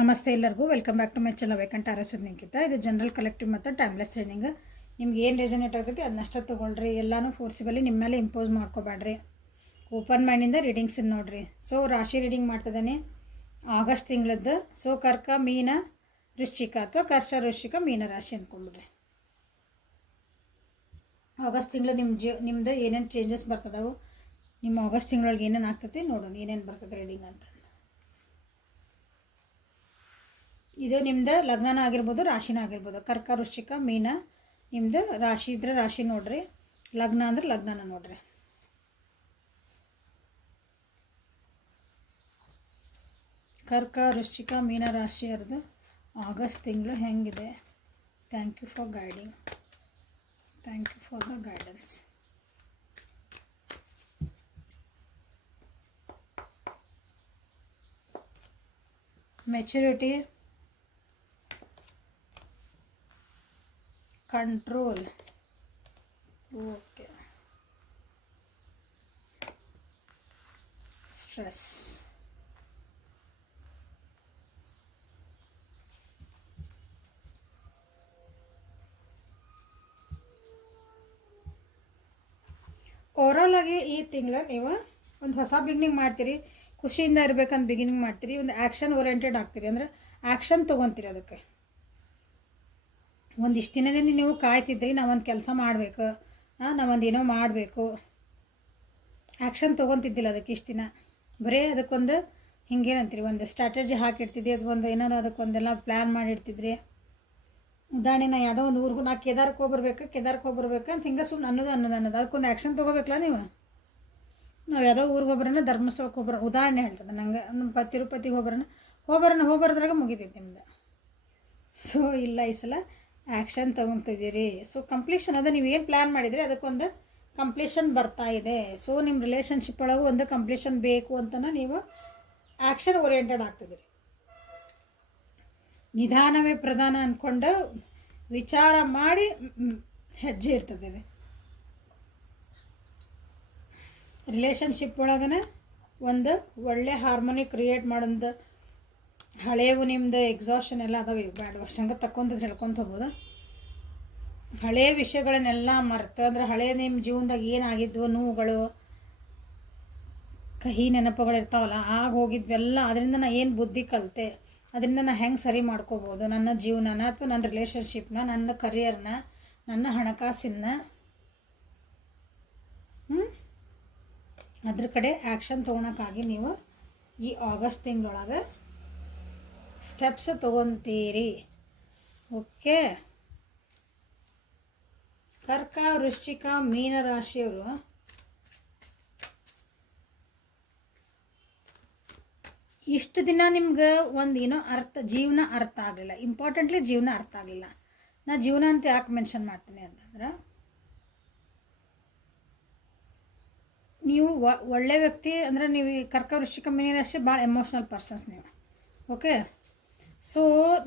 ನಮಸ್ತೆ ಎಲ್ಲರಿಗೂ welcome back to my channel ವೇಕಂಟ್ ಆರಸೋದ್ನಿಂಕಿತ ಇದು ಜನರಲ್ ಕಲೆಕ್ಟಿವ್ ಮತ್ತು ಟೈಮ್ಲೆಸ್ ಟ್ರೈನಿಂಗ್. ನಿಮ್ಗೆ ಏನು ರೆಸನೇಟ್ ಆಗ್ತೈತಿ ಅದನ್ನಷ್ಟ ತೊಗೊಳ್ರಿ. ಎಲ್ಲನೂ ಫೋರ್ಸಿಬಲಿ ನಿಮ್ಮ ಮೇಲೆ ಇಂಪೋಸ್ ಮಾಡ್ಕೋಬೇಡ್ರಿ. ಓಪನ್ ಮೈಂಡಿಂದ ರೀಡಿಂಗ್ಸ್ ನೋಡಿರಿ. ಸೊ ರಾಶಿ ರೀಡಿಂಗ್ ಮಾಡ್ತಿದ್ದಾನೆ ಆಗಸ್ಟ್ ತಿಂಗಳದ್ದು. ಸೊ ಕರ್ಕ ಮೀನ ವೃಶ್ಚಿಕ ಅಥವಾ ಕರ್ಷ ವೃಶ್ಚಿಕ ಮೀನ ರಾಶಿ ಅಂದ್ಕೊಂಡ್ಬಿಡ್ರಿ. ಆಗಸ್ಟ್ ತಿಂಗಳು ನಿಮ್ಮದು ಏನೇನು ಚೇಂಜಸ್ ಬರ್ತದವು, ನಿಮ್ಮ ಆಗಸ್ಟ್ ತಿಂಗಳೊಳಗೆ ಏನೇನು ಆಗ್ತೈತಿ ನೋಡೋಣ, ಏನೇನು ಬರ್ತದೆ ರೀಡಿಂಗ್ ಅಂತ. ಇದು ನಿಮ್ದು ಲಗ್ನನ ಆಗಿರ್ಬೋದು, ರಾಶಿನ ಆಗಿರ್ಬೋದು. ಕರ್ಕ ವೃಶ್ಚಿಕ ಮೀನ ನಿಮ್ಮದು ರಾಶಿ ಇದ್ರೆ ರಾಶಿ ನೋಡ್ರಿ, ಲಗ್ನ ಅಂದ್ರೆ ಲಗ್ನನ ನೋಡ್ರಿ. ಕರ್ಕ ವೃಶ್ಚಿಕ ಮೀನ ರಾಶಿಯವ್ರದ್ದು ಆಗಸ್ಟ್ ತಿಂಗಳು ಹೆಂಗಿದೆ. Thank you for guiding, thank you for the guidance. Maturity, control, okay, stress, overall ಆಗಿ ಈ ತಿಂಗಳ ನೀವು ಒಂದು ಹೊಸ ಬಿಗಿನಿಂಗ್ ಮಾಡ್ತೀರಿ, ಖುಷಿಯಿಂದ ಇರಬೇಕಂತ ಬಿಗಿನಿಂಗ್ ಮಾಡ್ತೀರಿ, ಒಂದು ಆ್ಯಕ್ಷನ್ ಓರಿಯೆಂಟೆಡ್ ಆಗ್ತೀರಿ, ಅಂದರೆ ಆ್ಯಕ್ಷನ್ ತೊಗೊತೀರಿ. ಅದಕ್ಕೆ ಒಂದಿಷ್ಟು ದಿನದಿಂದ ನೀವು ಕಾಯ್ತಿದ್ರಿ, ನಾವೊಂದು ಕೆಲಸ ಮಾಡಬೇಕು, ನಾವೊಂದು ಏನೋ ಮಾಡಬೇಕು, ಆ್ಯಕ್ಷನ್ ತೊಗೊತಿದ್ದಿಲ್ಲ ಅದಕ್ಕೆ ಇಷ್ಟು ದಿನ. ಬರೀ ಅದಕ್ಕೊಂದು ಹಿಂಗೇನಂತೀರಿ, ಒಂದು ಸ್ಟ್ರಾಟಜಿ ಹಾಕಿಡ್ತಿದ್ರಿ, ಅದು ಒಂದು ಏನಾರು ಅದಕ್ಕೊಂದೆಲ್ಲ ಪ್ಲ್ಯಾನ್ ಮಾಡಿಡ್ತಿದ್ರಿ. ಉದಾಹರಣೆ, ನಾ ಯಾವುದೋ ಒಂದು ಊರಿಗೂ ನಾ ಕೇದಾರಕ್ಕೆ ಹೋಗ್ಬರ್ಬೇಕು ಅಂತ ಹಿಂಗೆ ಸುಮ್ಮನೆ ಅನ್ನೋದು ಅದಕ್ಕೊಂದು ಆ್ಯಕ್ಷನ್ ತೊಗೋಬೇಕಲ್ಲ ನೀವು. ನಾವು ಯಾವುದೋ ಊರಿಗೆ ಹೋಗ್ಬರೋಣ, ಧರ್ಮಸ್ಥಳಕ್ಕೆ ಹೋಗ್ಬರೋಣ, ಉದಾಹರಣೆ ಹೇಳ್ತದೆ ನಂಗೆ. ನಮ್ಮ ತಿರುಪತಿಗೆ ಹೋಗ್ಬರೋದ್ರಾಗ ಮುಗಿತೈತಿ ನಿಮ್ದು. ಸೊ ಇಲ್ಲ, ಈ ಸಲ ಆ್ಯಕ್ಷನ್ ತೊಗೊತಿದ್ದೀರಿ. ಸೊ ಕಂಪ್ಲೀಷನ್ ಅದ, ನೀವು ಏನು ಪ್ಲ್ಯಾನ್ ಮಾಡಿದ್ರಿ ಅದಕ್ಕೊಂದು ಕಂಪ್ಲೀಷನ್ ಬರ್ತಾ ಇದೆ. ಸೊ ನಿಮ್ಮ ರಿಲೇಷನ್ಶಿಪ್ ಒಳಗೆ ಒಂದು ಕಂಪ್ಲೀಷನ್ ಬೇಕು ಅಂತಲೇ ನೀವು ಆ್ಯಕ್ಷನ್ ಓರಿಯೆಂಟೆಡ್ ಆಗ್ತಿದ್ದೀರಿ. ನಿಧಾನವೇ ಪ್ರಧಾನ ಅಂದ್ಕೊಂಡು ವಿಚಾರ ಮಾಡಿ ಹೆಜ್ಜೆ ಇಡ್ತಿದ್ದೀರಿ. ರಿಲೇಷನ್ಶಿಪ್ ಒಳಗನೆ ಒಂದು ಒಳ್ಳೆ ಹಾರ್ಮೋನಿ ಕ್ರಿಯೇಟ್ ಮಾಡೋದು. ಹಳೆಯವು ನಿಮ್ಮದು ಎಕ್ಸಾಷನ್ ಎಲ್ಲ ಅದಾವೆ, ಬ್ಯಾಡ ಅಷ್ಟಂಗೆ ತಕ್ಕೊಂತ ಹೇಳ್ಕೊತ ಹೋಗ್ಬೋದು. ಹಳೆಯ ವಿಷಯಗಳನ್ನೆಲ್ಲ ಮರೆತು, ಅಂದರೆ ಹಳೆಯ ನಿಮ್ಮ ಜೀವನದಾಗ ಏನಾಗಿದ್ವು ನೋವುಗಳು, ಕಹಿ ನೆನಪುಗಳಿರ್ತಾವಲ್ಲ, ಆಗ ಹೋಗಿದ್ವೆಲ್ಲ, ಅದರಿಂದ ನಾನು ಏನು ಬುದ್ಧಿ ಕಲಿತೆ, ಅದರಿಂದ ನಾನು ಹೆಂಗೆ ಸರಿ ಮಾಡ್ಕೋಬೋದು ನನ್ನ ಜೀವನನ, ಅಥವಾ ನನ್ನ ರಿಲೇಷನ್ಶಿಪ್ನ, ನನ್ನ ಕರಿಯರ್ನ, ನನ್ನ ಹಣಕಾಸಿನ, ಅದ್ರ ಕಡೆ ಆ್ಯಕ್ಷನ್ ತೊಗೊಳಕ್ಕಾಗಿ ನೀವು ಈ ಆಗಸ್ಟ್ ತಿಂಗಳೊಳಗೆ ಸ್ಟೆಪ್ಸ್ ತೊಗೊತೀರಿ. ಓಕೆ, ಕರ್ಕ ವೃಶ್ಚಿಕ ಮೀನ ರಾಶಿಯವರು ಇಷ್ಟು ದಿನ ನಿಮ್ಗೆ ಒಂದು ಏನೋ ಜೀವನ ಅರ್ಥ ಆಗಲಿಲ್ಲ. ಇಂಪಾರ್ಟೆಂಟ್ಲಿ ಜೀವನ ಅರ್ಥ ಆಗಲಿಲ್ಲ. ನಾ ಜೀವನ ಅಂತ ಯಾಕೆ ಮೆನ್ಷನ್ ಮಾಡ್ತೀನಿ ಅಂತಂದ್ರೆ, ನೀವು ಒಳ್ಳೆ ವ್ಯಕ್ತಿ ಅಂದರೆ, ನೀವು ಕರ್ಕ ವೃಶ್ಚಿಕ ಮೀನ ರಾಶಿ ಭಾಳ ಎಮೋಷ್ನಲ್ ಪರ್ಸನ್ಸ್ ನೀವು. ಓಕೆ, ಸೊ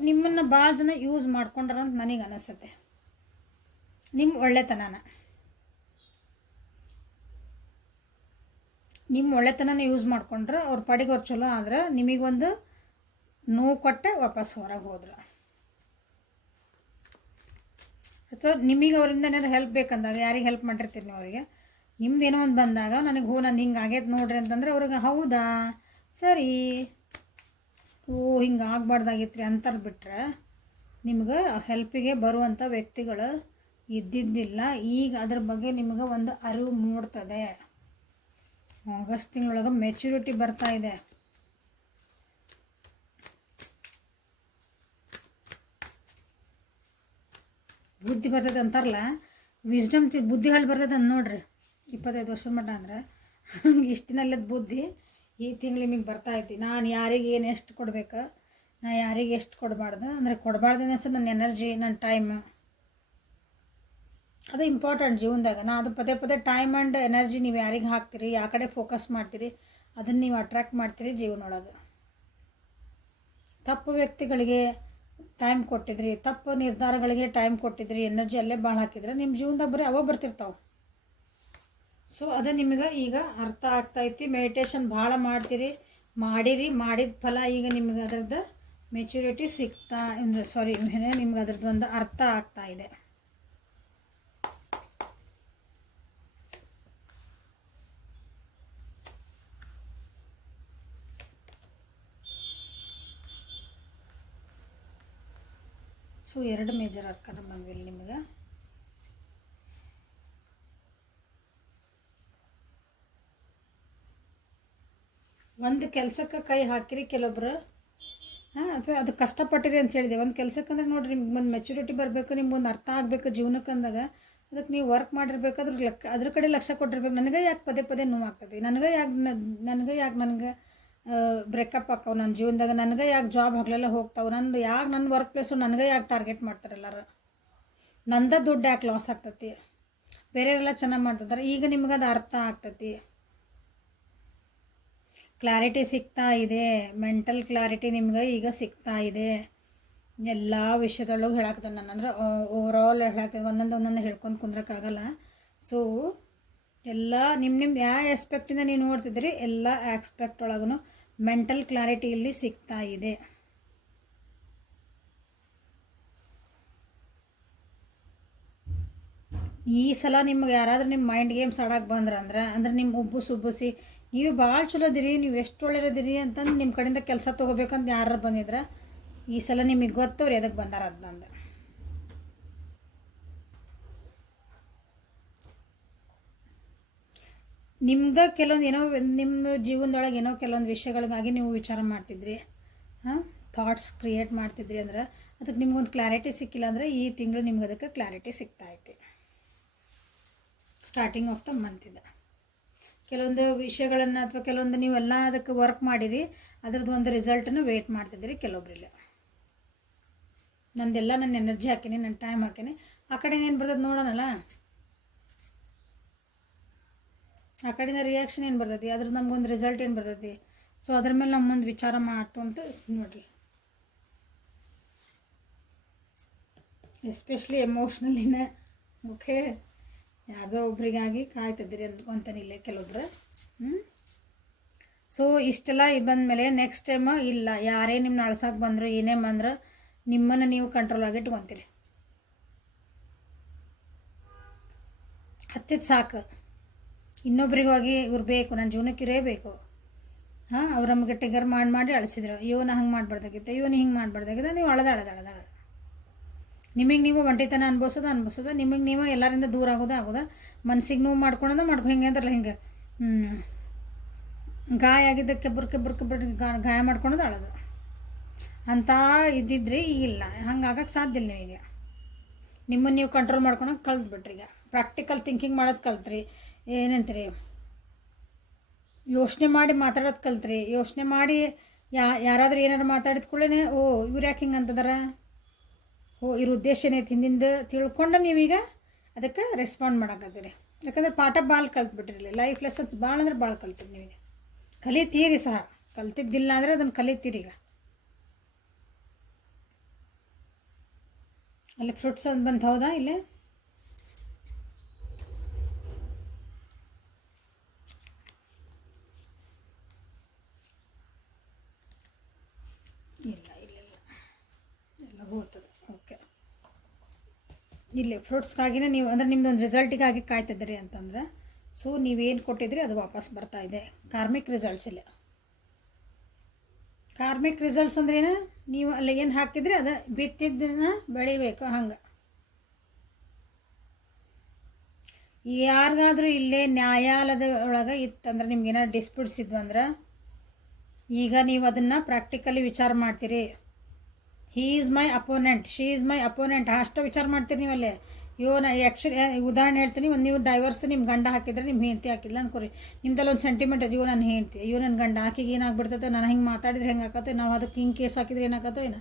ನಿಮ್ಮನ್ನು ಭಾಳ ಜನ ಯೂಸ್ ಮಾಡ್ಕೊಂಡ್ರ ಅಂತ ನನಗೆ ಅನಿಸುತ್ತೆ. ನಿಮ್ಮ ಒಳ್ಳೆತನನ ಯೂಸ್ ಮಾಡ್ಕೊಂಡ್ರೆ ಅವ್ರ ಪಾಡಿಗೆ ಅವ್ರು ಚಲೋ ಆದ್ರೆ ನಿಮಗೊಂದು ನೋವು ಕೊಟ್ಟೆ ವಾಪಸ್ ಹೊರಗೆ ಹೋದ್ರೆ, ಅಥವಾ ನಿಮಗೆ ಅವರಿಂದ ಏನಾದ್ರು ಹೆಲ್ಪ್ ಬೇಕಂದಾಗ, ಯಾರಿಗೆ ಹೆಲ್ಪ್ ಮಾಡಿರ್ತೀರಿ ನೀವು ಅವರಿಗೆ, ನಿಮ್ದೇನೋ ಒಂದು ಬಂದಾಗ ನನಗೆ ನಾನು ಹಿಂಗೆ ಆಗೈತೆ ನೋಡ್ರಿ ಅಂತಂದ್ರೆ ಅವ್ರಿಗೆ ಹೌದಾ ಸರಿ ಹಿಂಗೆ ಆಗಬಾರ್ದಾಗಿತ್ತು ರೀ ಅಂತಾರೆ. ಬಿಟ್ಟರೆ ನಿಮ್ಗೆ ಹೆಲ್ಪಿಗೆ ಬರುವಂಥ ವ್ಯಕ್ತಿಗಳು ಇದ್ದಿದ್ದಿಲ್ಲ. ಈಗ ಅದ್ರ ಬಗ್ಗೆ ನಿಮ್ಗೆ ಒಂದು ಅರಿವು ಮೂಡ್ತದೆ. ಆಗಸ್ಟ್ ತಿಂಗಳೊಳಗೆ ಮೆಚುರಿಟಿ ಬರ್ತಾ ಇದೆ. ಬುದ್ಧಿ ಬರ್ತದೆ ಅಂತಾರಲ್ಲ, ವಿಸ್ಡಮ್ ಬುದ್ಧಿ ಹೇಳಿ ಬರ್ತದೆ ಅಂತ ನೋಡ್ರಿ. 25 ವರ್ಷದ ಮಟ್ಟ ಅಂದ್ರೆ ಇಷ್ಟು ದಿನಲ್ಲದ ಬುದ್ಧಿ ಈ ತಿಂಗಳು ನಿಮಗೆ ಬರ್ತಾಯಿತ್ತು. ನಾನು ಯಾರಿಗೆ ಏನು ಎಷ್ಟು ಕೊಡ್ಬೇಕು, ನಾನು ಯಾರಿಗೆ ಎಷ್ಟು ಕೊಡಬಾರ್ದು, ಅಂದರೆ ಕೊಡಬಾರ್ದು ಅನ್ನಿಸೋದು ನನ್ನ ಎನರ್ಜಿ, ನನ್ನ ಟೈಮ್, ಅದು ಇಂಪಾರ್ಟೆಂಟ್ ಜೀವನದಾಗ. ನಾ ಅದು ಪದೇ ಟೈಮ್ ಆ್ಯಂಡ್ ಎನರ್ಜಿ ನೀವು ಯಾರಿಗೆ ಹಾಕ್ತೀರಿ, ಯಾವ ಕಡೆ ಫೋಕಸ್ ಮಾಡ್ತೀರಿ, ಅದನ್ನು ನೀವು ಅಟ್ರ್ಯಾಕ್ಟ್ ಮಾಡ್ತೀರಿ ಜೀವನೊಳಗೆ. ತಪ್ಪು ವ್ಯಕ್ತಿಗಳಿಗೆ ಟೈಮ್ ಕೊಟ್ಟಿದ್ರಿ, ತಪ್ಪು ನಿರ್ಧಾರಗಳಿಗೆ ಟೈಮ್ ಕೊಟ್ಟಿದ್ರಿ, ಎನರ್ಜಿ ಅಲ್ಲೇ ಭಾಳ ಹಾಕಿದ್ರೆ ನಿಮ್ಮ ಜೀವನದಾಗ ಬರೀ ಅವ ಬರ್ತಿರ್ತಾವೆ. ಸೊ ಅದು ನಿಮಗೆ ಈಗ ಅರ್ಥ ಆಗ್ತೈತಿ. ಮೆಡಿಟೇಷನ್ ಭಾಳ ಮಾಡ್ತೀರಿ, ಮಾಡಿದ ಫಲ ಈಗ ನಿಮಗೆ ಅದರದ್ದು ಮೆಚುರಿಟಿ ಸಿಗ್ತಾ ಅಂದರೆ ಸಾರಿ ನಿಮ್ಗೆ ಅದ್ರದ್ದು ಒಂದು ಅರ್ಥ ಆಗ್ತಾ ಇದೆ. ಸೊ 2 ಮೇಜರ್ ಅರ್ಕನ ಬಂದ್ವಿಲ್ಲ ನಿಮ್ಗೆ. ಒಂದು ಕೆಲಸಕ್ಕೆ ಕೈ ಹಾಕಿರಿ ಕೆಲವೊಬ್ರು, ಅಥವಾ ಅದು ಕಷ್ಟಪಟ್ಟಿರಿ ಅಂತ ಹೇಳಿದೆ. ಒಂದು ಕೆಲಸಕ್ಕೆ ಅಂದ್ರೆ ನೋಡಿರಿ, ನಿಮ್ಗೆ ಒಂದು ಮೆಚುರಿಟಿ ಬರಬೇಕು, ನಿಮ್ಗೊಂದು ಅರ್ಥ ಆಗಬೇಕು ಜೀವನಕ್ಕೆ ಅಂದಾಗ ಅದಕ್ಕೆ ನೀವು ವರ್ಕ್ ಮಾಡಿರ್ಬೇಕು, ಅದ್ರ ಕಡೆ ಲಕ್ಷ್ಯ ಕೊಟ್ಟಿರ್ಬೇಕು. ನನಗೆ ಯಾಕೆ ಪದೇ ಪದೇ ನೋವಾಗ್ತದೆ, ನನಗೆ ಯಾಕೆ ಬ್ರೇಕಪ್ ಆಕ್ಕವು ನನ್ನ ಜೀವನದಾಗ, ನನಗೆ ಯಾಕೆ ಜಾಬ್ ಹಗಲೆಲ್ಲ ಹೋಗ್ತಾವೆ, ನನ್ನ ವರ್ಕ್ ಪ್ಲೇಸು ನನಗೆ ಯಾಕೆ ಟಾರ್ಗೆಟ್ ಮಾಡ್ತಾರೆ ಎಲ್ಲರೂ, ನಂದು ದುಡ್ಡು ಯಾಕೆ ಲಾಸ್ ಆಗ್ತೈತಿ, ಬೇರೆಯವರೆಲ್ಲ ಚೆನ್ನಾಗಿ ಮಾಡ್ತಿದ್ದಾರೆ. ಈಗ ನಿಮ್ಗೆ ಅದು ಅರ್ಥ ಆಗ್ತೈತಿ, ಕ್ಲಾರಿಟಿ ಸಿಗ್ತಾ ಇದೆ, ಮೆಂಟಲ್ ಕ್ಲಾರಿಟಿ ನಿಮ್ಗೆ ಈಗ ಸಿಗ್ತಾ ಇದೆ. ಎಲ್ಲ ವಿಷಯದೊಳಗೆ ಹೇಳಾಕ್ತದೆ ನಾನು, ಅಂದ್ರೆ ಓವರಾಲ್ ಹೇಳಾಕ್ತದೆ, ಒಂದೊಂದು ಹೇಳ್ಕೊಂಡು ಕುಂದ್ರಕ್ಕಾಗಲ್ಲ. ಸೊ ಎಲ್ಲ ನಿಮ್ದು ಯಾವ ಆಸ್ಪೆಕ್ಟಿಂದ ನೀವು ನೋಡ್ತಿದ್ದೀರಿ, ಎಲ್ಲ ಆಸ್ಪೆಕ್ಟ್ ಒಳಗೂ ಮೆಂಟಲ್ ಕ್ಲಾರಿಟಿ ಇಲ್ಲಿ ಸಿಗ್ತಾ ಇದೆ. ಈ ಸಲ ನಿಮ್ಗೆ ಯಾರಾದ್ರೂ ನಿಮ್ಮ ಮೈಂಡ್ ಗೇಮ್ಸ್ ಆಡೋಕೆ ಅಂದ್ರೆ ನಿಮ್ಮ ಉಬ್ಬುಸಿ ನೀವು ಭಾಳ ಚಲೋ ಅದಿರಿ, ನೀವು ಎಷ್ಟು ಒಳ್ಳೆಯದಿರಿ ಅಂತಂದು ನಿಮ್ಮ ಕಡೆಯಿಂದ ಕೆಲಸ ತೊಗೋಬೇಕಂತ ಯಾರು ಬಂದಿದ್ರೆ ಈ ಸಲ ನಿಮಗೆ ಗೊತ್ತವ್ರು ಎದಕ್ಕೆ ಬಂದಾರ ಅಂತಂದು. ನಿಮ್ದು ಕೆಲವೊಂದು ಏನೋ ನಿಮ್ಮ ಜೀವನದೊಳಗೆ ಏನೋ ಕೆಲವೊಂದು ವಿಷಯಗಳಿಗಾಗಿ ನೀವು ವಿಚಾರ ಮಾಡ್ತಿದ್ರಿ, ಥಾಟ್ಸ್ ಕ್ರಿಯೇಟ್ ಮಾಡ್ತಿದ್ರಿ ಅಂದ್ರೆ ಅದಕ್ಕೆ ನಿಮ್ಗೊಂದು ಕ್ಲಾರಿಟಿ ಸಿಕ್ಕಿಲ್ಲ ಅಂದರೆ ಈ ತಿಂಗಳು ನಿಮ್ಗೆ ಅದಕ್ಕೆ ಕ್ಲಾರಿಟಿ ಸಿಗ್ತಾ ಐತಿ. ಸ್ಟಾರ್ಟಿಂಗ್ ಆಫ್ ದ ಮಂತ್ ಇದೆ. ಕೆಲವೊಂದು ವಿಷಯಗಳನ್ನು ಅಥವಾ ಕೆಲವೊಂದು ನೀವೆಲ್ಲ ಅದಕ್ಕೆ ವರ್ಕ್ ಮಾಡಿರಿ, ಅದ್ರದ್ದು ಒಂದು ರಿಸಲ್ಟನ್ನು ವೆಯ್ಟ್ ಮಾಡ್ತಿದ್ದೀರಿ. ಕೆಲವೊಬ್ರಿಲ್ಲ ನಂದೆಲ್ಲ ನನ್ನ ಎನರ್ಜಿ ಹಾಕೀನಿ, ನನ್ನ ಟೈಮ್ ಹಾಕೀನಿ, ಆ ಕಡೆಯಿಂದ ಏನು ಬರ್ತದೆ ನೋಡೋಣಲ್ಲ, ಆ ಕಡೆಯಿಂದ ರಿಯಾಕ್ಷನ್ ಏನು ಬರ್ತೈತಿ, ಅದ್ರ ನಮ್ಗೊಂದು ರಿಸಲ್ಟ್ ಏನು ಬರ್ತೈತಿ. ಸೊ ಅದ್ರ ಮೇಲೆ ನಮ್ಮೊಂದು ವಿಚಾರ ಮಾಡ್ತು ಅಂತ ನೋಡಿರಿ. ಎಸ್ಪೆಷಲಿ ಎಮೋಷ್ನಲಿನ ಓಕೆ, ಯಾವುದೋ ಒಬ್ರಿಗಾಗಿ ಕಾಯ್ತಿದ್ದೀರಿ ಅಂತಾನಿಲ್ಲ ಕೆಲವೊಬ್ರು. ಸೊ ಇಷ್ಟೆಲ್ಲ ಬಂದಮೇಲೆ ನೆಕ್ಸ್ಟ್ ಟೈಮ್ ಇಲ್ಲ, ಯಾರೇ ನಿಮ್ಮನ್ನ ಅಳ್ಸಕ್ಕೆ ಬಂದರು ಏನೇ ಬಂದ್ರೆ ನಿಮ್ಮನ್ನು ನೀವು ಕಂಟ್ರೋಲ್ ಆಗಿ ಇಟ್ಕೊತೀರಿ. ಹತ್ತಿದ್ದು ಸಾಕು, ಇನ್ನೊಬ್ರಿಗೆ ಹೋಗಿ ಇವ್ರು ಬೇಕು, ನನ್ನ ಜೀವನಕ್ಕೆ ಇರೇಬೇಕು. ಅವ್ರು ನಮಗೆ ಟಿಗರ್ ಮಾಡಿ ಅಳಿಸಿದ್ರು, ಇವನು ಹಂಗೆ ಮಾಡಬಾರ್ದಾಗಿತ್ತು, ಇವನು ಹಿಂಗೆ ಮಾಡಬಾರ್ದಾಗಿದೆ, ನೀವು ಅಳದ ನಿಮಗೆ ನೀವು ಒಂಟಿತನ ಅನ್ಭವಿಸೋದು, ನಿಮಗೆ ನೀವು ಎಲ್ಲರಿಂದ ದೂರ ಆಗೋದ, ಮನ್ಸಿಗೆ ನೋವು ಮಾಡ್ಕೊಳೋದು ಹಿಂಗೆ ಅಂತಾರಲ್ಲ, ಹಿಂಗೆ ಗಾಯ ಆಗಿದ್ದ ಕೆಬ್ಬರು ಗಾಯ ಮಾಡ್ಕೊಳೋದು ಅಳೋದು ಅಂತ ಇದ್ದಿದ್ರಿ. ಈಗಿಲ್ಲ, ಹಂಗೆ ಆಗಕ್ಕೆ ಸಾಧ್ಯ ಇಲ್ಲ. ನೀವೀಗ ನಿಮ್ಮನ್ನು ನೀವು ಕಂಟ್ರೋಲ್ ಮಾಡ್ಕೊಳಕ್ಕೆ ಕಲ್ತ್ಬಿಟ್ರಿ. ಈಗ ಪ್ರಾಕ್ಟಿಕಲ್ ಥಿಂಕಿಂಗ್ ಮಾಡೋದು ಕಲ್ತ್ರಿ, ಏನಂತೀರಿ ಯೋಚನೆ ಮಾಡಿ ಮಾತಾಡೋದು ಕಲ್ತ್ರಿ. ಯೋಚನೆ ಮಾಡಿ ಯಾರಾದರೂ ಏನಾರು ಮಾತಾಡಿದ ಕೂಡಲೇ ಓ ಇವ್ರು ಯಾಕೆ ಹಿಂಗೆ ಅಂತದಾರ, ಇವ್ರ ಉದ್ದೇಶ ಏನೈತಿ ಹಿಂದಿಂದ ತಿಳ್ಕೊಂಡು ನೀವೀಗ ಅದಕ್ಕೆ ರೆಸ್ಪಾಂಡ್ ಮಾಡೋಕತ್ತೀರಿ. ಯಾಕಂದ್ರೆ ಪಾಠ ಭಾಳ ಕಲ್ತ್ಬಿಟ್ರಿ, ಲೈಫ್ ಲೆಸನ್ಸ್ ಭಾಳ ಅಂದ್ರೆ ಭಾಳ ಕಲ್ತೀರಿ. ನೀವೀಗ ಕಲಿತೀರಿ ಸಹ, ಕಲ್ತಿದ್ದಿಲ್ಲ ಅಂದರೆ ಅದನ್ನು ಕಲಿತೀರಿ. ಈಗ ಅಲ್ಲಿ ಫ್ರೂಟ್ಸ್ ಅಂತ ಬಂದು ಹೌದಾ, ಇಲ್ಲೇ ಇಲ್ಲ ಎಲ್ಲ ಹೋಗ್ತದೆ. ಓಕೆ, ಇಲ್ಲಿ ಫ್ರೂಟ್ಸ್ಗಾಗಿನೇ ನೀವು ಅಂದ್ರೆ ನಿಮ್ಮದೊಂದು ರಿಸಲ್ಟಿಗಾಗಿ ಕಾಯ್ತಿದ್ದೀರಿ ಅಂತಂದ್ರೆ, ಸೊ ನೀವೇನು ಕೊಟ್ಟಿದ್ರಿ ಅದು ವಾಪಸ್ ಬರ್ತಾ ಇದೆ. ಕಾರ್ಮಿಕ್ ರಿಸಲ್ಟ್ಸ್ ಇಲ್ಲ. ಕಾರ್ಮಿಕ್ ರಿಸಲ್ಟ್ಸ್ ಅಂದ್ರೇನು, ನೀವು ಅಲ್ಲಿ ಏನು ಹಾಕಿದ್ರಿ ಅದು ಬಿತ್ತಿದ್ದನ್ನ ಬೆಳಿಬೇಕು. ಹಂಗೆ ಯಾರಿಗಾದ್ರೂ ಇಲ್ಲೇ ನ್ಯಾಯಾಲಯದ ಒಳಗೆ ಇತ್ತಂದ್ರೆ ನಿಮ್ಗೇನಾದ್ರು ಡಿಸ್ಪ್ಯೂಟ್ಸ್ ಇದ್ವು ಅಂದ್ರೆ ಈಗ ನೀವು ಅದನ್ನು ಪ್ರಾಕ್ಟಿಕಲಿ ವಿಚಾರ ಮಾಡ್ತೀರಿ. He is my opponent, she is my opponent ಅಷ್ಟು ವಿಚಾರ ಮಾಡ್ತೀರಿ ನೀವಲ್ಲೇ. ನಾ ಆ್ಯಕ್ಚುಲಿ ಉದಾಹರಣೆ ಹೇಳ್ತೀನಿ, ಒಂದು ನೀವು ಡೈವರ್ಸ್ ನಿಮ್ಮ ಗಂಡ ಹಾಕಿದ್ರೆ ನಿಮ್ಮ ಹೆಂಡತಿ ಹಾಕಿಲ್ಲ ಅನ್ಕೋರಿ, ನಿಮ್ದೆಲ್ಲ ಒಂದು ಸೆಂಟಿಮೆಂಟ್ ಅದು, ನನ್ನ ಹೆಂಡತಿ ನನ್ನ ಗಂಡ ಹಾಕಿಗೆ ಏನಾಗ್ಬಿಡ್ತೈತೆ, ನಾನು ಹಿಂಗೆ ಮಾತಾಡಿದ್ರೆ ಹೆಂಗೆ ಆಕತ್ತೆ, ನಾವು ಅದಕ್ಕೆ ಹಿಂಗೆ ಕೇಸ್ ಹಾಕಿದ್ರೆ ಏನಾಗತ್ತೋ ಏನೋ,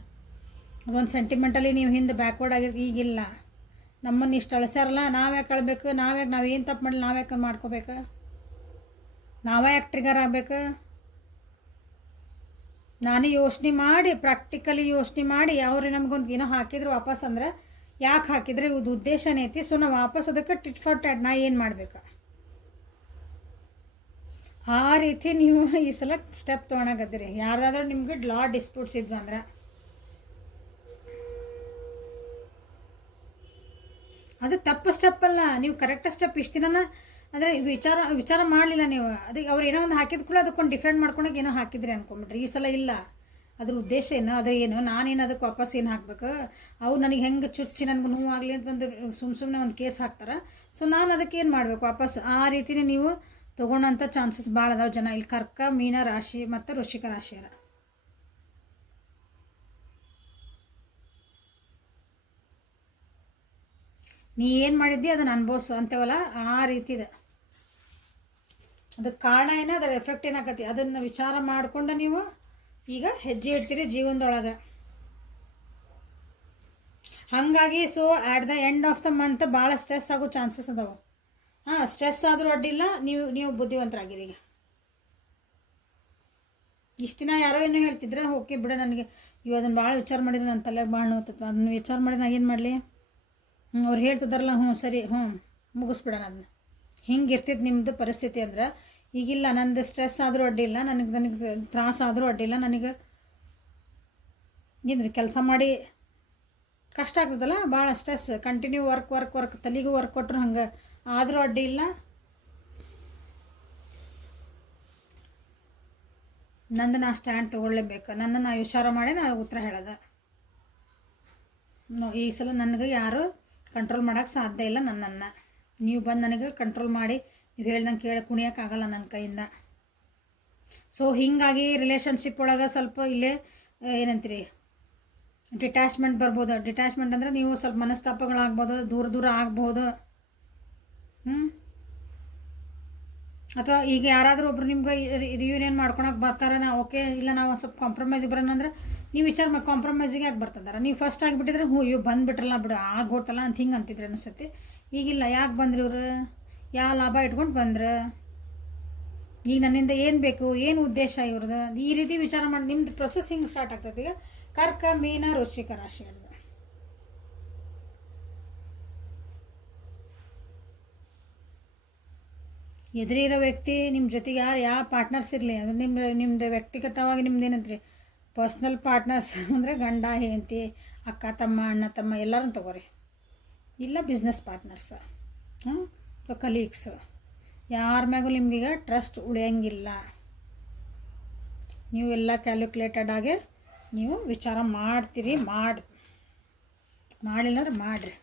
ಅದೊಂದು ಸೆಂಟಿಮೆಂಟಲ್ಲಿ ನೀವು ಹಿಂದೆ ಬ್ಯಾಕ್ವರ್ಡ್ ಆಗಿರ್ತೀವಿ. ಈಗಿಲ್ಲ, ನಮ್ಮನ್ನು ಇಷ್ಟು ಅಳಿಸ್ಯಾರಲ್ಲ, ನಾವ್ಯಾಕೆ ಅಳ್ಬೇಕು, ನಾವೇನು ತಪ್ಪು ಮಾಡಲಿ, ನಾವ್ಯಾಕೆ ಮಾಡ್ಕೋಬೇಕು, ಯಾಕೆ ಟ್ರಿಗರ್ ಆಗಬೇಕು. ನಾನೇ ಯೋಚನೆ ಮಾಡಿ ಪ್ರಾಕ್ಟಿಕಲಿ ಯೋಚನೆ ಮಾಡಿ ಅವ್ರು ನಮಗೊಂದು ಏನೋ ಹಾಕಿದ್ರು ವಾಪಸ್ ಅಂದ್ರೆ ಯಾಕೆ ಹಾಕಿದ್ರೆ ಇದು ಉದ್ದೇಶನೇ ಐತಿ. ಸೊ ನಾವು ವಾಪಸ್ ಅದಕ್ಕೆ ಟಿಟ್ ಫಾರ್ ಟ್ಯಾಟ್ ನಾ ಏನು ಮಾಡಬೇಕು, ಆ ರೀತಿ ನೀವು ಈ ಸಲ ಸ್ಟೆಪ್ ತೊಗೊಳಕತ್ತೀರಿ. ಯಾರ್ದಾದ್ರೂ ನಿಮಗೆ ಲಾ ಡಿಸ್ಪ್ಯೂಟ್ಸ್ ಇದ್ವು ಅಂದ್ರೆ ಅದು ತಪ್ಪು ಸ್ಟೆಪ್ ಅಲ್ಲ, ನೀವು ಕರೆಕ್ಟ್ ಸ್ಟೆಪ್ ಇಷ್ಟು ದಿನ ಅಂದರೆ ವಿಚಾರ ಮಾಡಲಿಲ್ಲ ನೀವು. ಅದಕ್ಕೆ ಅವ್ರು ಏನೋ ಒಂದು ಹಾಕಿದ ಕೂಡ ಅದಕ್ಕೊಂದು ಡಿಫೆಂಡ್ ಮಾಡ್ಕೊಳಕ್ಕೆ ಏನೋ ಹಾಕಿದ್ರಿ ಅನ್ಕೊಂಬಿಟ್ರಿ. ಈ ಸಲ ಇಲ್ಲ, ಅದ್ರ ಉದ್ದೇಶ ಏನು, ಅದ್ರ ಏನು, ನಾನೇನು ಅದಕ್ಕೆ ವಾಪಸ್ ಏನು ಹಾಕ್ಬೇಕು, ಅವು ನನಗೆ ಹೆಂಗೆ ಚುಚ್ಚಿ ನನಗೆ ನೋವಾಗಲಿ ಅಂತ ಬಂದು ಸುಮ್ಮನೆ ಒಂದು ಕೇಸ್ ಹಾಕ್ತಾರೆ. ಸೊ ನಾನು ಅದಕ್ಕೆ ಏನು ಮಾಡಬೇಕು ವಾಪಸ್, ಆ ರೀತಿನೇ ನೀವು ತೊಗೊಳೋಂಥ ಚಾನ್ಸಸ್ ಭಾಳ ಅದಾವೆ ಜನ. ಇಲ್ಲಿ ಕರ್ಕ, ಮೀನ ರಾಶಿ ಮತ್ತು ವೃಶ್ಚಿಕ ರಾಶಿಯರ ನೀ ಏನು ಮಾಡಿದ್ದಿ ಅದನ್ನು ಅನುಭವಿಸು ಅಂತೇವಲ್ಲ, ಆ ರೀತಿ ಇದೆ. ಅದಕ್ಕೆ ಕಾರಣ ಏನೋ, ಅದರ ಎಫೆಕ್ಟ್ ಏನಾಗತ್ತೆ ಅದನ್ನು ವಿಚಾರ ಮಾಡಿಕೊಂಡು ನೀವು ಈಗ ಹೆಜ್ಜೆ ಇಡ್ತೀರಿ ಜೀವನದೊಳಗೆ. ಹಾಗಾಗಿ so at the end of the month ಭಾಳ ಸ್ಟ್ರೆಸ್ ಆಗೋ ಚಾನ್ಸಸ್ ಅದಾವೆ. ಸ್ಟ್ರೆಸ್ ಆದರೂ ಅಡ್ಡಿಲ್ಲ, ನೀವು ಬುದ್ಧಿವಂತರಾಗಿರಿ. ಈಗ ಇಷ್ಟು ದಿನ ಯಾರೋ ಏನೋ ಹೇಳ್ತಿದ್ರೆ ಓಕೆ ಬಿಡ, ನನಗೆ ಇವು ಅದನ್ನು ಭಾಳ ವಿಚಾರ ಮಾಡಿದ್ರೆ ನನ್ನ ತಲೆಗೆ ಭಾಳ ನೋಡ್ತದೆ, ಅದನ್ನು ವಿಚಾರ ಮಾಡಿ ನಾನು ಏನು ಮಾಡಲಿ, ಅವ್ರು ಹೇಳ್ತಿದ್ದಾರಲ್ಲ ಸರಿ ಮುಗಿಸ್ಬಿಡೋಣ ಅದನ್ನ. ಹಿಂಗೆ ಇರ್ತಿದ್ದು ನಿಮ್ಮದು ಪರಿಸ್ಥಿತಿ ಅಂದ್ರೆ, ಈಗಿಲ್ಲ ನಂದು ಸ್ಟ್ರೆಸ್ ಆದರೂ ಅಡ್ಡಿಲ್ಲ, ನನಗೆ ತ್ರಾಸ ಆದರೂ ಅಡ್ಡಿಲ್ಲ, ನನಗೆ ಏನ್ರಿ ಕೆಲಸ ಮಾಡಿ ಕಷ್ಟ ಆಗ್ತದಲ್ಲ, ಭಾಳ ಸ್ಟ್ರೆಸ್, ಕಂಟಿನ್ಯೂ ವರ್ಕ್ ತಲೆಗೂ ವರ್ಕ್ ಕೊಟ್ಟರು ಹಂಗೆ ಆದರೂ ಅಡ್ಡಿ ಇಲ್ಲ, ನಂದು ನಾ ಸ್ಟ್ಯಾಂಡ್ ತೊಗೊಳ್ಳೇಬೇಕು, ನಾ ವಿಚಾರ ಮಾಡಿ ನಾನು ಉತ್ತರ ಹೇಳೋದು. ಈ ಸಲ ನನಗೆ ಯಾರು ಕಂಟ್ರೋಲ್ ಮಾಡೋಕ್ಕೆ ಸಾಧ್ಯ ಇಲ್ಲ ನನ್ನನ್ನು. ನೀವು ಬಂದು ನನಗೆ ಕಂಟ್ರೋಲ್ ಮಾಡಿ ನೀವು ಹೇಳ್ದಂಗೆ ಕೇಳಿ ಕುಣಿಯೋಕ್ಕಾಗಲ್ಲ ನನ್ನ ಕೈಯಿಂದ. ಸೊ ಹೀಗಾಗಿ ರಿಲೇಷನ್ಶಿಪ್ ಒಳಗೆ ಸ್ವಲ್ಪ ಇಲ್ಲೇ ಏನಂತೀರಿ ಡಿಟ್ಯಾಚ್ಮೆಂಟ್ ಬರ್ಬೋದು. ಡಿಟ್ಯಾಚ್ಮೆಂಟ್ ಅಂದರೆ ನೀವು ಸ್ವಲ್ಪ ಮನಸ್ತಾಪಗಳಾಗ್ಬೋದು, ದೂರ ಆಗ್ಬೋದು. ಅಥವಾ ಈಗ ಯಾರಾದರೂ ಒಬ್ರು ನಿಮ್ಗೆ ರಿಯೂನಿಯನ್ ಮಾಡ್ಕೊಳಕ್ಕೆ ಬರ್ತಾರೆ, ನಾ ಓಕೆ ಇಲ್ಲ ನಾವು ಒಂದು ಸ್ವಲ್ಪ ಕಾಂಪ್ರಮೈಸಿಗೆ ಬರೋಣ ಅಂದರೆ ನೀವು ವಿಚಾರ ಮಾಡಿ ಕಾಂಪ್ರಮೈಸಿಗೆ ಯಾಕೆ ಬರ್ತಿದ್ದಾರೆ. ನೀವು ಫಸ್ಟ್ ಆಗಿಬಿಟ್ಟಿದ್ರೆ ಇವು ಬಂದುಬಿಟ್ರಲ್ಲ ಬಿಡು ಆಗೋತಲ್ಲ ಅಂತ ಹಿಂಗೆ ಅಂತಿದ್ರೆ ಅನಿಸುತ್ತೆ. ಈಗಿಲ್ಲ, ಯಾಕೆ ಬಂದ್ರಿ ಇವರು, ಯಾವ ಲಾಭ ಇಟ್ಕೊಂಡು ಬಂದ್ರೆ, ಈಗ ನನ್ನಿಂದ ಏನು ಬೇಕು, ಏನು ಉದ್ದೇಶ ಇವ್ರದ್ದು, ಈ ರೀತಿ ವಿಚಾರ ಮಾಡಿ ನಿಮ್ದು ಪ್ರೊಸೆಸ್ ಹಿಂಗೆ ಸ್ಟಾರ್ಟ್ ಆಗ್ತದೆ. ಈಗ ಕರ್ಕ, ಮೀನ, ವೃಶ್ಚಿಕ ರಾಶಿ ಅದು ಎದುರಿರೋ ವ್ಯಕ್ತಿ ನಿಮ್ಮ ಜೊತೆಗೆ ಯಾವ ಪಾರ್ಟ್ನರ್ಸ್ ಇರಲಿ, ಅದು ನಿಮ್ಮದು ವ್ಯಕ್ತಿಗತವಾಗಿ ನಿಮ್ದು ಏನಂತ್ರಿ ಪರ್ಸ್ನಲ್ ಪಾರ್ಟ್ನರ್ಸ್ ಅಂದರೆ ಗಂಡ ಹೆಂಡತಿ, ಅಕ್ಕ ತಮ್ಮ, ಅಣ್ಣ ತಮ್ಮ ಎಲ್ಲರೂ ತಗೋರಿ. ಇಲ್ಲ ಬಿಸ್ನೆಸ್ ಪಾರ್ಟ್ನರ್ಸ್, ಅಥವಾ ಕಲೀಗ್ಸ್, ಯಾರ ಮ್ಯಾಗೂ ನಿಮಗೀಗ ಟ್ರಸ್ಟ್ ಉಳಿಯಂಗಿಲ್ಲ. ನೀವೆಲ್ಲ ಕ್ಯಾಲ್ಕುಲೇಟೆಡ್ ಆಗಿ ನೀವು ವಿಚಾರ ಮಾಡ್ತೀರಿ, ಮಾಡಿಲ್ಲ ಮಾಡಿರಿ.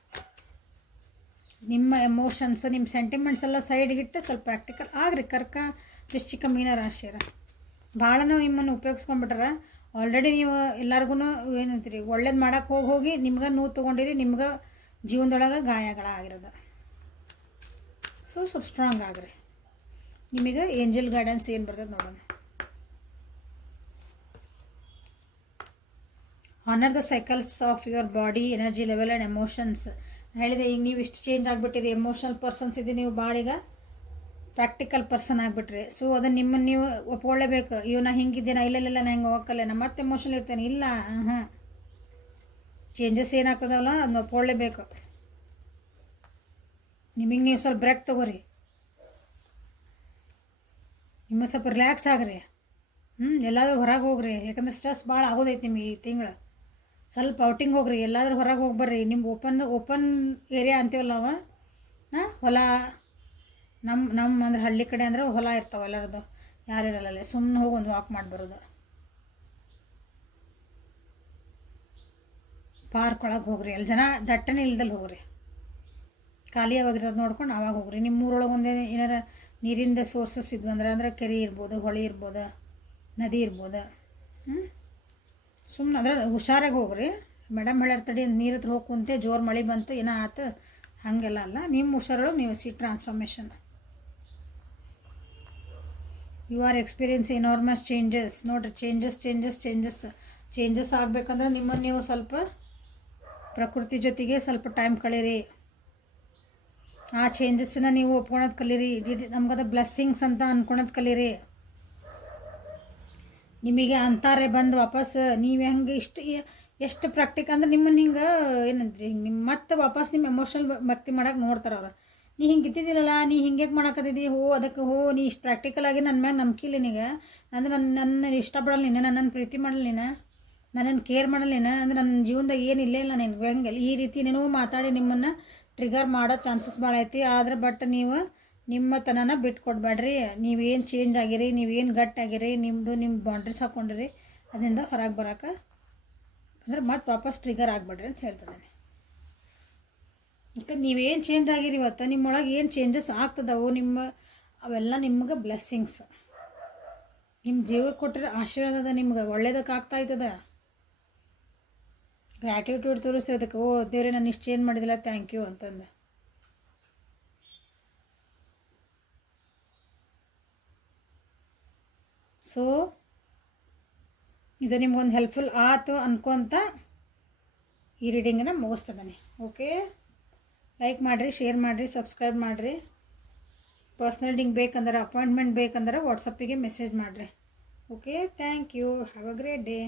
ನಿಮ್ಮ ಎಮೋಷನ್ಸ್, ನಿಮ್ಮ ಸೆಂಟಿಮೆಂಟ್ಸ್ ಎಲ್ಲ ಸೈಡ್ಗಿಟ್ಟು ಸ್ವಲ್ಪ ಪ್ರಾಕ್ಟಿಕಲ್ ಆಗ್ರಿ. ಕರ್ಕ, ವೃಶ್ಚಿಕ, ಮೀನ ರಾಶಿಯರ ಭಾಳನೂ ನಿಮ್ಮನ್ನು ಉಪಯೋಗಿಸ್ಕೊಂಡ್ಬಿಟ್ರೆ ಆಲ್ರೆಡಿ ನೀವು ಎಲ್ಲರಿಗೂ ಏನಂತೀರಿ ಒಳ್ಳೇದು ಮಾಡೋಕ್ಕೆ ಹೋಗಿ ನಿಮ್ಗೆ ನೋವು ತೊಗೊಂಡಿರಿ, ನಿಮ್ಗೆ ಜೀವನದೊಳಗೆ ಗಾಯಗಳಾಗಿರೋದು. ಸೊ ಸ್ವಲ್ಪ ಸ್ಟ್ರಾಂಗ್ ಆಗ್ರಿ. ನಿಮಗೆ ಏಂಜಲ್ ಗೈಡೆನ್ಸ್ ಏನು ಬರ್ತದೆ ನೋಡೋಣ. Honour the cycles of your body, energy level and emotions. ಹೇಳಿದೆ ಈಗ ನೀವು ಇಷ್ಟು ಚೇಂಜ್ ಆಗಿಬಿಟ್ಟಿರಿ, ಎಮೋಷನಲ್ ಪರ್ಸನ್ಸ್ ಇದೆ ನೀವು ಭಾಳ, ಈಗ ಪ್ರಾಕ್ಟಿಕಲ್ ಪರ್ಸನ್ ಆಗಿಬಿಟ್ರಿ. ಸೊ ಅದನ್ನು ನಿಮ್ಮನ್ನು ನೀವು ಒಪ್ಕೊಳ್ಳೇಬೇಕು. ನಾ ಹಿಂಗಿದ್ದೆ, ನಾ ಇಲ್ಲ ನಾ ಹಿಂಗೆ ಹೋಗಲ್ಲ, ನಾ ಮತ್ತೆ ಎಮೋಷನಲ್ ಇರ್ತೇನೆ, ಇಲ್ಲ ಚೇಂಜಸ್ ಏನಾಗ್ತದಲ್ಲ ಅದನ್ನ ಒಪ್ಕೊಳ್ಳೇಬೇಕು. ನಿಮಗೆ ನೀವು ಸ್ವಲ್ಪ ಬ್ರೇಕ್ ತೊಗೋರಿ, ನಿಮ್ಮ ಸ್ವಲ್ಪ ರಿಲ್ಯಾಕ್ಸ್ ಆಗ್ರಿ. ಎಲ್ಲಾದರೂ ಹೊರಗೆ ಹೋಗ್ರಿ, ಯಾಕಂದ್ರೆ ಸ್ಟ್ರೆಸ್ ಭಾಳ ಆಗೋದೈತಿ ನಿಮಗೆ ಈ ತಿಂಗಳು. ಸ್ವಲ್ಪ ಔಟಿಂಗ್ ಹೋಗ್ರಿ, ಎಲ್ಲಾದರೂ ಹೊರಗೆ ಹೋಗಿ ಬರ್ರಿ. ನಿಮ್ಮ ಓಪನ್ ಏರಿಯಾ ಅಂತೀವಲ್ಲ ಅವ ಹೊಲ, ನಮ್ಮ ಅಂದ್ರೆ ಹಳ್ಳಿ ಕಡೆ ಅಂದ್ರೆ ಹೊಲ ಇರ್ತಾವೆ ಎಲ್ಲರದು, ಯಾರಿರಲ್ಲ, ಸುಮ್ಮನೆ ಹೋಗಿ ಒಂದು ವಾಕ್ ಮಾಡಿ ಬರೋದು. ಪಾರ್ಕ್ ಒಳಗೆ ಹೋಗ್ರಿ, ಅಲ್ಲಿ ಜನ ದಟ್ಟಣೆ ಇಲ್ದಲ್ಲಿ ಹೋಗ್ರಿ, ಖಾಲಿಯಾಗಿರೋದು ನೋಡ್ಕೊಂಡು ಆವಾಗ ಹೋಗ್ರಿ. ನಿಮ್ಮ ಊರೊಳಗೆ ಒಂದೇ ಏನಾರ ನೀರಿಂದ ಸೋರ್ಸಸ್ ಇದ್ವು ಅಂದ್ರೆ ಕೆರೆ ಇರ್ಬೋದು, ಹೊಳೆ ಇರ್ಬೋದು, ನದಿ ಇರ್ಬೋದು. ಸುಮ್ಮನೆ ಅಂದ್ರೆ ಹುಷಾರಾಗಿ ಹೋಗ್ರಿ. ಮೇಡಮ್ ಹೇಳ್ಯಾರ ತಡಿ ನೀರು ಹತ್ರ ಹೋಗಿ ಕುಂತೆ ಜೋರು ಮಳೆ ಬಂತು ಏನೋ ಆಯ್ತು ಹಾಗೆಲ್ಲ ಅಲ್ಲ. ನಿಮ್ಮ ಹುಷಾರೊಳಗೆ ನೀವು transformation. You are experience enormous changes. ನೋಡಿರಿ, ಚೇಂಜಸ್ ಆಗಬೇಕಂದ್ರೆ ನಿಮ್ಮನ್ನು ನೀವು ಸ್ವಲ್ಪ ಪ್ರಕೃತಿ ಜೊತೆಗೆ ಸ್ವಲ್ಪ ಟೈಮ್ ಕಳೀರಿ. ಆ ಚೇಂಜಸ್ಸನ್ನ ನೀವು ಒಪ್ಕೊಳೋದು ಕಲೀರಿ. ನಮ್ಗದ ಬ್ಲೆಸ್ಸಿಂಗ್ಸ್ ಅಂತ ಅಂದ್ಕೊಳೋದು ಕಲೀರಿ. ನಿಮಗೆ ಅಂತಾರೆ ಬಂದು ವಾಪಸ್ ನೀವು ಹೆಂಗೆ ಎಷ್ಟು ಪ್ರಾಕ್ಟಿಕಲ್ ಅಂದ್ರೆ ನಿಮ್ಮನ್ನು ಹಿಂಗೆ ಏನಂದ್ರಿ ಹಿಂಗೆ ನಿಮ್ಮ ಮತ್ತೆ ವಾಪಸ್ ನಿಮ್ಮ ಎಮೋಷನಲ್ ಭಕ್ತಿ ಮಾಡೋಕೆ ನೋಡ್ತಾರೆ ಅವ್ರು. ನೀ ಹಿಂಗೆ ಇದ್ದಿದ್ದಿಲ್ಲಲ್ಲ, ನೀ ಹಿಂಗೆ ಮಾಡಕತ್ತಿದ್ದಿ, ಅದಕ್ಕೆ ನೀ ಇಷ್ಟು ಪ್ರಾಕ್ಟಿಕಲ್ ಆಗಿ ನನ್ನ ಮ್ಯಾಗ ನಂಬಿಕೆ ಇಲ್ಲ ನಿನಗೆ, ಅಂದ್ರೆ ನನ್ನ ಇಷ್ಟಪಡಲ್ಲ ನೀನು, ನನ್ನನ್ನು ಪ್ರೀತಿ ಮಾಡಲ್ಲ ನೀನು, ನನ್ನನ್ನು ಕೇರ್ ಮಾಡಲ್ಲ ನೀನು, ಅಂದ್ರೆ ನನ್ನ ಜೀವನದಾಗ ಏನು ಇಲ್ಲೇ ಇಲ್ಲ ನಿನಗೆ ಹೆಂಗೆ ಈ ರೀತಿ ಏನೋ ಮಾತಾಡಿ ನಿಮ್ಮನ್ನು ಟ್ರಿಗರ್ ಮಾಡೋ ಚಾನ್ಸಸ್ ಭಾಳ ಐತಿ. ಆದ್ರೆ ಬಟ್ ನೀವು ನಿಮ್ಮ ತನನ ಬಿಟ್ಕೊಡ್ಬೇಡ್ರಿ. ನೀವೇನು ಚೇಂಜ್ ಆಗಿರಿ, ನೀವೇನು ಗಟ್ಟಾಗಿರಿ, ನಿಮ್ಮ ಬೌಂಡ್ರೀಸ್ ಹಾಕ್ಕೊಂಡಿರಿ, ಅದರಿಂದ ಹೊರಗೆ ಬರೋಕೆ ಅಂದ್ರೆ ಮತ್ತೆ ವಾಪಸ್ ಟ್ರಿಗರ್ ಆಗಬೇಡ್ರಿ ಅಂತ ಹೇಳ್ತಿದ್ದೇನೆ. ಯಾಕಂದ್ರೆ ನೀವೇನು ಚೇಂಜ್ ಆಗಿರಿ ಇವತ್ತು, ನಿಮ್ಮೊಳಗೆ ಏನು ಚೇಂಜಸ್ ಆಗ್ತದವು, ಅವೆಲ್ಲ ನಿಮ್ಗೆ ಬ್ಲೆಸ್ಸಿಂಗ್ಸ್. ನಿಮ್ಮ ಜೀವಕ್ಕೆ ಕೊಟ್ಟಿರೋ ಆಶೀರ್ವಾದ ನಿಮ್ಗೆ ಒಳ್ಳೇದಕ್ಕೆ ಆಗ್ತಾಯ್ತದ. ಗ್ರ್ಯಾಟಿಟ್ಯೂಡ್ ತೋರಿಸೋದಕ್ಕೆ, ಓ ದೇವ್ರೆ ನಾನು ಇಷ್ಟು ಚೇಂಜ್ ಮಾಡಿದಿಲ್ಲ, ಥ್ಯಾಂಕ್ ಯು ಅಂತಂದು. ಸೊ ಇದು ನಿಮ್ಗೊಂದು ಹೆಲ್ಪ್ಫುಲ್ ಆಯ್ತು ಅನ್ಕೊತ ಈ ರೀಡಿಂಗನ್ನು ಮುಗಿಸ್ತದಾನೆ. ಓಕೆ, ಲೈಕ್ ಮಾಡಿರಿ, ಶೇರ್ ಮಾಡಿರಿ, ಸಬ್ಸ್ಕ್ರೈಬ್ ಮಾಡಿರಿ. ಪರ್ಸ್ನಲ್ ರೀಡಿಂಗ್ ಬೇಕಂದ್ರೆ, ಅಪಾಯಿಂಟ್ಮೆಂಟ್ ಬೇಕಂದ್ರೆ ವಾಟ್ಸಪ್ಪಿಗೆ ಮೆಸೇಜ್ ಮಾಡಿರಿ. Okay, thank you, have a great day.